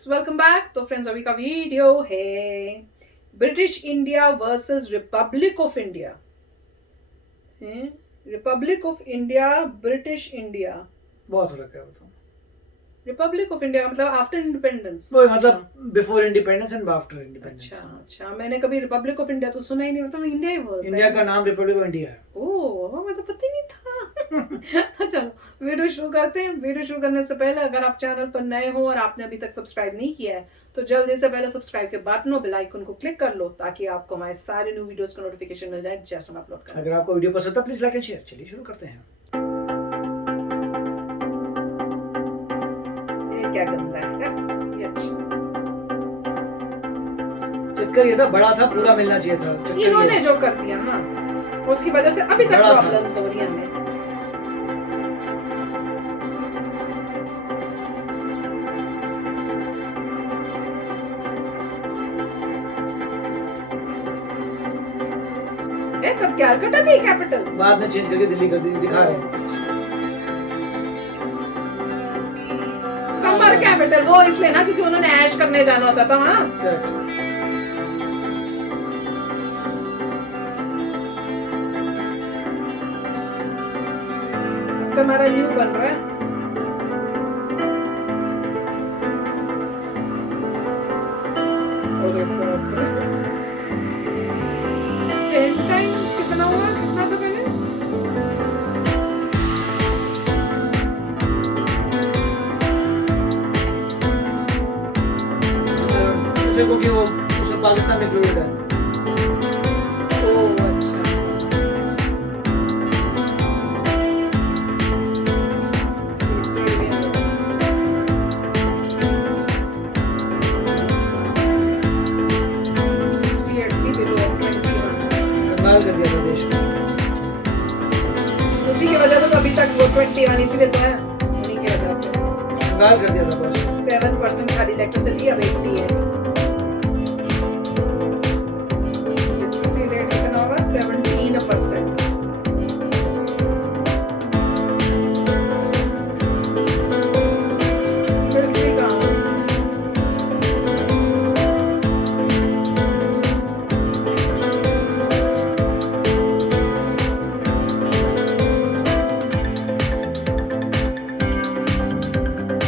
Friends, welcome back. तो friends, अभी का वीडियो है British India versus republic of India है। Republic of India, British India. बहुत फर्क है वो तो। रिपब्लिक ऑफ इंडिया का मतलब आफ्टर इंडिपेंडेंस। वो मतलब before independence and after independence. अच्छा अच्छा, मैंने कभी रिपब्लिक ऑफ इंडिया तो सुना ही नहीं, मतलब इंडिया ही बोलते हैं। इंडिया का नाम रिपब्लिक ऑफ इंडिया है। ओह, मुझे पता ही नहीं था। तो चलो वीडियो शुरू करते हैं। वीडियो शुरू करने से पहले अगर आप चैनल पर नए हो और आपने अभी तक सब्सक्राइब नहीं किया है तो जल्दी से पहले सब्सक्राइब के बटन और बेल आइकन को क्लिक कर लो ताकि आपको हमारे सारे न्यू वीडियोस का नोटिफिकेशन मिल जाए जैसे हम अपलोड करें। अगर आपको वीडियो पसंद है प्लीज लाइक एंड शेयर। चलिए शुरू करते हैं। ये क्या गंदा है, ये अच्छा। चक्कर ये था, बड़ा था, पूरा मिलना चाहिए था। चक्कर इन्होंने ये जो कर दिया ना उसकी वजह से अभी तक बड़ा था। प्रॉब्लम्स हो रही है हमें। है तब कैलकाटा थी कैपिटल, बाद में चेंज करके दिल्ली कर दी, दिखा रहे हैं। समर कैपिटल वो इसलिए ना क्योंकि उन्होंने ऐश करने जाना होता था वहां। करेक्ट। तो हमारा न्यू बन रहा है। अरे बाप रे, 10 टाइम्स कितना हुआ, कितना था पहले? देखो कि वो उसमें पाकिस्तान इंक्लूडेड है। ओह अच्छा, कंगाल कर दिया था देश को। उसी की वजह से तो अभी तक वो 21 इसीलिए तो है, उन्हीं की वजह से। कंगाल कर दिया था बॉस। 7% खाली इलेक्ट्रिसिटी, अब 80 है। इलेक्ट्रिसिटी रेट कितना होगा? 17%। मिलिट्री कहाँ है?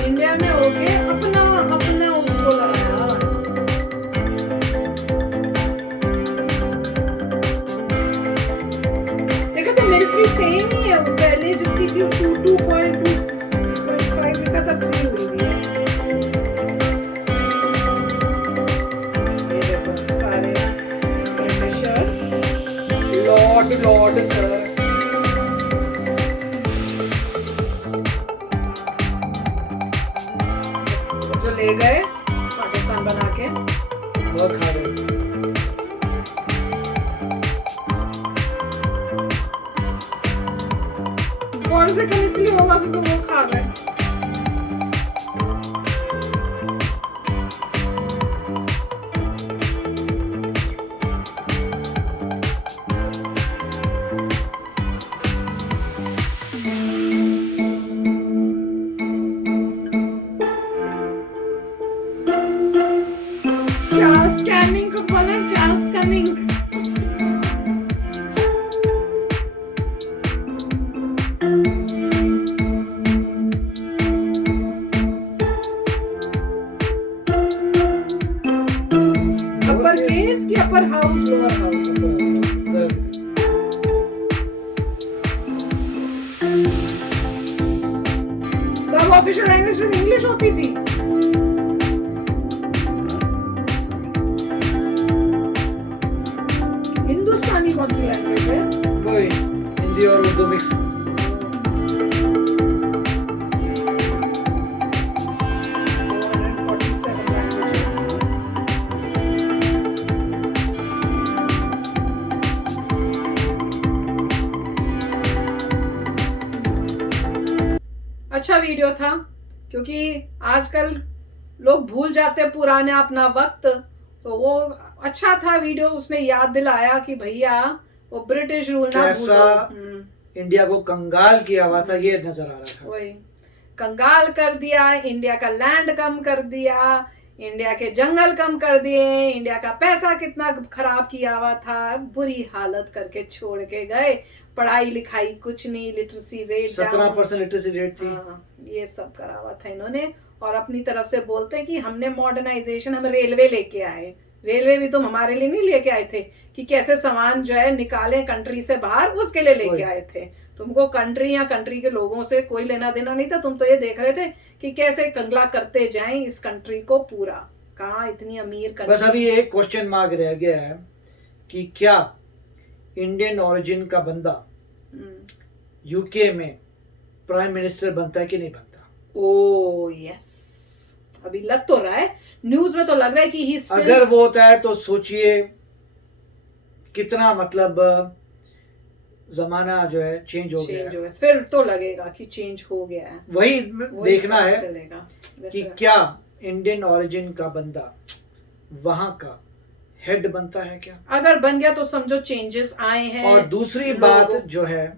इंडिया में हो गए अपना अपना उसको लगाया। देखा तो मिलिट्री सेम ही है, वो पहले जितनी थी 2.5 लिखा था 3 हुई भी है। ये देखो सारे ब्रिटिशर्स, लॉर्ड सर जो ले गए पाकिस्तान बना के। बहुत खा रहे हैं। और से कम इसलिए होगा क्योंकि वो खा गए। चार्ल्स कैनिंग को बोला, चार्ल्स कैनिंग। अपर केस की अपर हाउस, लोअर हाउस? तब ऑफिशियल लैंग्वेज इंग्लिश होती थी। हिंदुस्तानी कौन सी लैंग्वेज है? वही हिंदी और उर्दू मिक्स। 447 languages. अच्छा वीडियो था क्योंकि आजकल लोग भूल जाते पुराने अपना वक्त, तो वो अच्छा था वीडियो। उसने याद दिलाया कि भैया वो ब्रिटिश रूल ना कैसा भूलो। इंडिया को कंगाल किया हुआ था ये नजर आ रहा था। वही कंगाल कर दिया, इंडिया का लैंड कम कर दिया, इंडिया के जंगल कम कर दिए, इंडिया का पैसा कितना खराब किया हुआ था, बुरी हालत करके छोड़ के गए। पढ़ाई लिखाई कुछ नहीं, लिटरेसी रेट 17% लिटरेसी रेट थी। ये सब करा हुआ था इन्होंने। और अपनी तरफ से बोलते हैं कि हमने मॉडर्नाइजेशन, हम रेलवे लेके आए। रेलवे भी तुम हमारे लिए नहीं लेके आए थे कि कैसे सामान जो है निकाले कंट्री से बाहर, उसके लिए लेके आए थे। तुमको कंट्री या कंट्री के लोगों से कोई लेना देना नहीं था, तुम तो ये देख रहे थे कि कैसे कंगला करते जाएं इस कंट्री को पूरा। कहाँ इतनी अमीर कंट्री। बस अभी एक क्वेश्चन मार्क रह गया है कि क्या इंडियन ओरिजिन का बंदा यूके में प्राइम मिनिस्टर बनता है कि नहीं बनता। ओ यस, अभी लग तो रहा है, न्यूज में तो लग रहा है कि ही अगर वो होता है तो सोचिए कितना मतलब जमाना जो है चेंज हो गया है। फिर तो लगेगा कि चेंज हो गया है। वही देखना है चलेगा कि क्या इंडियन ओरिजिन का बंदा वहां का हेड बनता है क्या। अगर बन गया तो समझो चेंजेस आए हैं। और दूसरी बात जो है,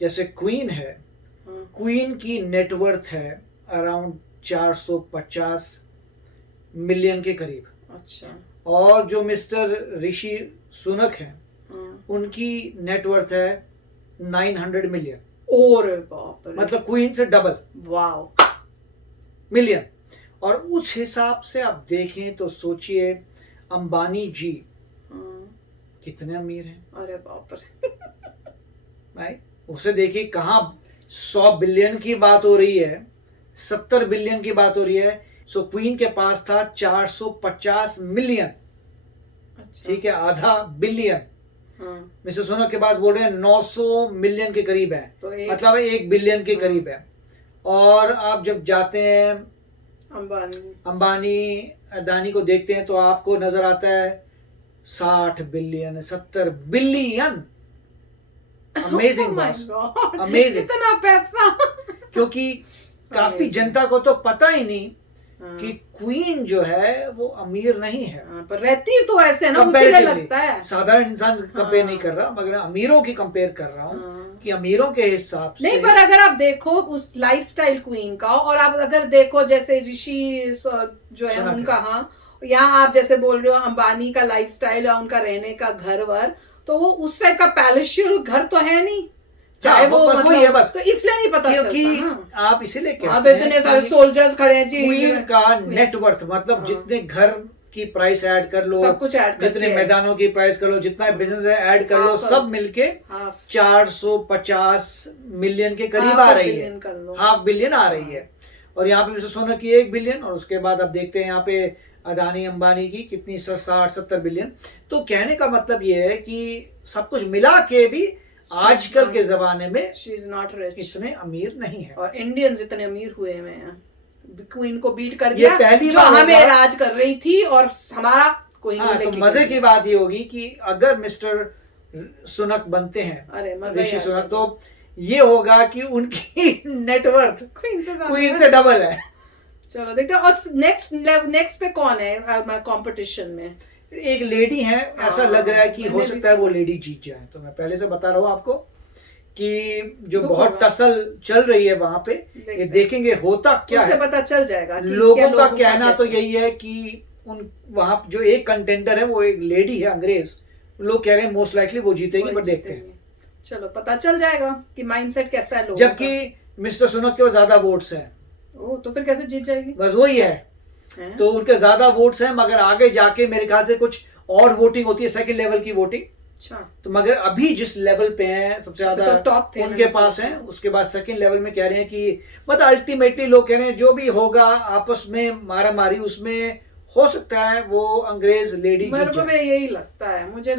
जैसे क्वीन है, क्वीन की नेटवर्थ है अराउंड 450 मिलियन के करीब। अच्छा। और जो मिस्टर ऋषि सुनक है उनकी नेटवर्थ है 900 मिलियन। और बाप रे, मतलब क्वीन से डबल। Wow, million. और उस हिसाब से आप देखें तो सोचिए अंबानी जी कितने अमीर हैं। अरे बाप रे भाई उसे देखिए, कहाँ 100 बिलियन की बात हो रही है, 70 बिलियन की बात हो रही है। सो क्वीन के पास था 450 मिलियन। अच्छा। ठीक है, आधा बिलियन। मिस्टर सोनक के पास बोल रहे हैं 900 मिलियन के करीब है, तो मतलब 1 बिलियन के करीब है। और आप जब जाते हैं अंबानी अदानी को देखते हैं तो आपको नजर आता है 60 billion 70 billion. Amazing boss, amazing. इतना पैसा क्योंकि काफी जनता को तो पता ही नहीं कि क्वीन जो है वो अमीर नहीं है। पर रहती तो ऐसे ना, उसे लगता है। साधारण इंसान कंपेयर नहीं कर रहा, मगर अमीरों की कंपेयर कर रहा हूँ कि अमीरों के हिसाब से नहीं। पर अगर आप देखो उस लाइफस्टाइल क्वीन का, और आप अगर देखो जैसे ऋषि जो है उनका, हाँ, यहाँ आप जैसे बोल रहे हो अंबानी का लाइफस्टाइल या उनका रहने का घर वर, तो वो उस टाइप का पैलेशियल घर तो है नहीं, चाहे वो बस मतलब, वही है बस। तो इसलिए नहीं पता चलता आप इसीलिए कहते हैं इतने सारे सोल्जर्स खड़े हैं जी। क्वीन का नेटवर्थ मतलब जितने घर की प्राइस ऐड कर लो, सब कुछ ऐड, जितने मैदानों की प्राइस कर लो, जितना बिजनेस है ऐड कर लो, सब मिलके 450 मिलियन के करीब आ रही है, हाफ बिलियन आ रही है। और यहाँ पे सोना की 1 बिलियन, और उसके बाद आप देखते हैं यहाँ पे अदानी अंबानी की कितनी 60-70 बिलियन। तो कहने का मतलब ये है कि सब कुछ मिला के भी आजकल के जमाने में शी इज नॉट रिच, इतने अमीर नहीं है। और इंडियंस इतने अमीर हुए हैं, क्वीन को बीट कर दिया, पहली जो हमें राज कर रही थी, और हमारा कोई तो मजे की बात ये होगी कि अगर मिस्टर सुनक बनते हैं, अरे ऋषि सुनक, तो ये होगा कि उनकी नेटवर्थ क्वीन से डबल है। चलो देखते हैं। और नेक्स्ट पे कौन है कंपटीशन में? एक लेडी है, ऐसा लग रहा है कि हो सकता है वो लेडी जीत जाए। तो मैं पहले से बता रहा हूँ आपको कि जो बहुत टसल चल रही है वहां पे, ये देखेंगे होता क्या है, पता चल जाएगा। लोगों का कहना तो यही है कि उन वहां जो एक कंटेंडर है वो एक लेडी है, अंग्रेज। लोग कह रहे हैं मोस्ट लाइकली वो जीतेगी, बट देखते हैं। चलो पता चल जाएगा कि माइंडसेट कैसा है लोगों जबकि मिस्टर सुनक के ज्यादा वोट्स हैं। तो फिर कैसे जीत जाएगी? बस वही है, तो उनके ज्यादा वोट्स हैं, मगर आगे जाके मेरे ख्याल से कुछ और वोटिंग होती है, सेकंड लेवल की वोटिंग। अच्छा। तो मगर अभी जिस लेवल पे हैं सबसे ज्यादा तो टॉप उनके पास है, उसके बाद सेकंड लेवल में कह रहे हैं कि मतलब अल्टीमेटली लोग कह रहे हैं जो भी होगा आपस में मारा मारी, उसमें हो सकता है वो अंग्रेज लेडी। मेरे को भी यही लगता है, मुझे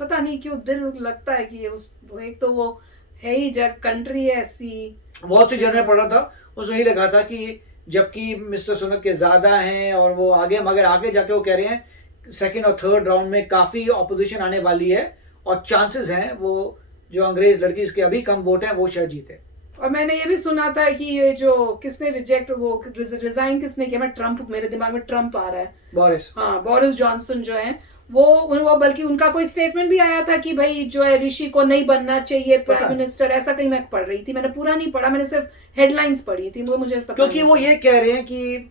पता नहीं क्यों दिल लगता है कि एक तो वो है ही जब कंट्री है ऐसी। बहुत सी जर्नल पढ़ रहा था, उसमें यही लगा था कि जबकि मिस्टर सुनक के ज्यादा हैं और वो आगे, मगर आगे जाके वो कह रहे हैं सेकंड और थर्ड राउंड में काफी ऑपोजिशन आने वाली है, और चांसेस हैं वो जो अंग्रेज लड़की इसके अभी कम वोट है वो शायद जीते। और मैंने ये भी सुना था कि ये जो किसने रिजाइन किसने किया, मैं ट्रम्प, मेरे दिमाग में ट्रम्प आ रहा है, बोरिस। हाँ, बोरिस जॉनसन जो है वो बल्कि उनका कोई स्टेटमेंट भी आया था कि भाई जो है ऋषि को नहीं बनना चाहिए प्राइम मिनिस्टर, ऐसा कहीं मैं पढ़ रही थी। मैंने पूरा नहीं पढ़ा, मैंने सिर्फ हेडलाइंस पढ़ी थी, वो मुझे पता क्योंकि वो ये कह रहे हैं कि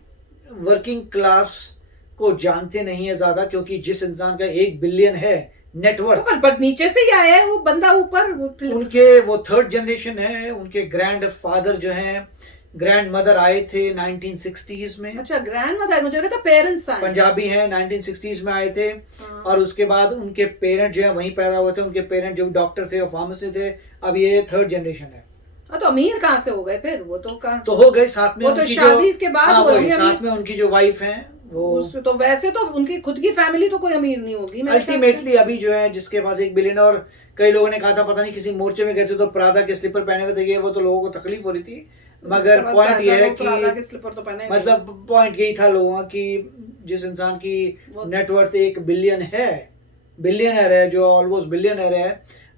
वर्किंग क्लास को जानते नहीं है ज्यादा, क्योंकि जिस इंसान का 1 बिलियन है नेटवर्थ, पर नीचे से ही आया है वो बंदा ऊपर, उनके वो 3rd जनरेशन है। उनके ग्रैंड फादर जो है, ग्रैंड मदर आए थे 1960s में। अच्छा, ग्रैंड मदर, मुझे लगा था पेरेंट्स आए। पंजाबी हैं, 1960s में आए थे। और उसके बाद उनके पेरेंट जो है वहीं पैदा हुए थे। उनके पेरेंट जो डॉक्टर थे और फार्मेसी थे। अब ये 3rd जनरेशन है। तो अमीर कहाँ से हो गए फिर? वो तो कहाँ तो हो गए साथ में, वो तो शादी के बाद साथ में उनकी जो वाइफ है वो, तो वैसे तो उनकी खुद की फैमिली तो कोई अमीर नहीं होगी अल्टीमेटली। अभी जो है जिसके पास 1 बिलियन, और कई लोगों ने कहा था पता नहीं किसी मोर्चे में गए थे तो प्रादा के स्लीपर पहने हुए थे, ये वो, तो लोगों को तकलीफ हो रही थी। मगर पॉइंट ये है कि मतलब पॉइंट यही था लोगों का कि जिस इंसान की नेटवर्थ 1 बिलियन है, बिलियनर है, जो ऑलमोस्ट बिलियनर है,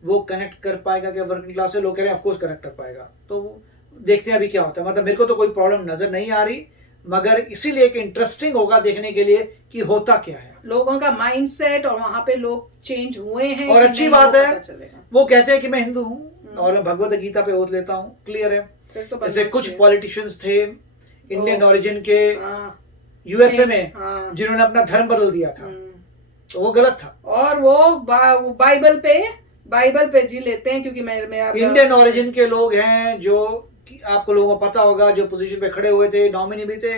वो कनेक्ट कर पाएगा क्या वर्किंग क्लास से? लोग कह रहे हैं ऑफ कोर्स कनेक्ट कर पाएगा। तो देखते हैं अभी क्या होता है। मतलब मेरे को तो कोई प्रॉब्लम नजर नहीं आ रही, मगर इसीलिए कि इंटरेस्टिंग होगा देखने के लिए कि होता क्या है, लोगों का माइंडसेट, और वहां पे लोग चेंज हुए हैं। और अच्छी बात है, वो कहते हैं कि मैं हिंदू हूँ और मैं भगवत गीता पे ओथ लेता हूँ, क्लियर है। जैसे कुछ पॉलिटिशियंस थे इंडियन ओरिजिन के यूएसए में जिन्होंने अपना धर्म बदल दिया था, तो वो गलत था। और वो बाइबल पे जी लेते हैं, क्योंकि मैं इंडियन ओरिजिन के लोग हैं जो आपको लोगों को पता होगा, जो पोजीशन पे खड़े हुए थे, नॉमिनी भी थे,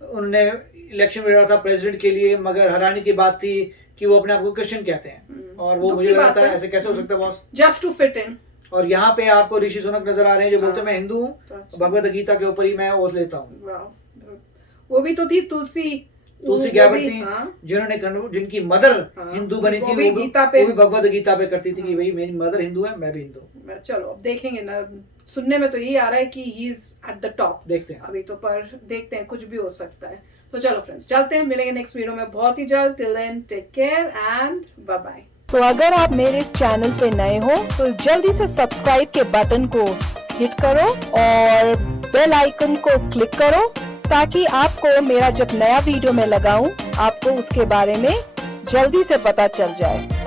उन्होंने इलेक्शन लड़ा था प्रेसिडेंट के लिए। मगर हैरानी की बात थी कि वो अपने आप को क्रिश्चियन कहते हैं, और वो मुझे लगता है ऐसे कैसे हो सकता है boss, just to fit in. और यहाँ पे आपको ऋषि सुनक नजर आ रहे हैं जो बोलते हैं मैं हिंदू हूँ, भगवत गीता के ऊपर ही मैं ओथ लेता हूँ। वो भी तो थी तुलसी गैबट थी, जिन्होंने जिनकी मदर हिंदू बनी थी, वो भी भगवत गीता पे करती थी कि भाई मेरी मदर हिंदू है, मैं भी हिंदू हूँ। चलो अब देखेंगे ना, सुनने में तो यही आ रहा है कि he is at the top. देखते हैं अभी तो, पर देखते हैं, कुछ भी हो सकता है। तो चलो फ्रेंड्स, चलते हैं, मिलेंगे नेक्स्ट वीडियो में बहुत ही जल्द। Till then take care and bye bye. तो अगर आप मेरे इस चैनल पे नए हो तो जल्दी से सब्सक्राइब के बटन को हिट करो और बेल आइकन को क्लिक करो, ताकि आपको मेरा जब नया वीडियो मैं लगाऊं आपको उसके बारे में जल्दी से पता चल जाए।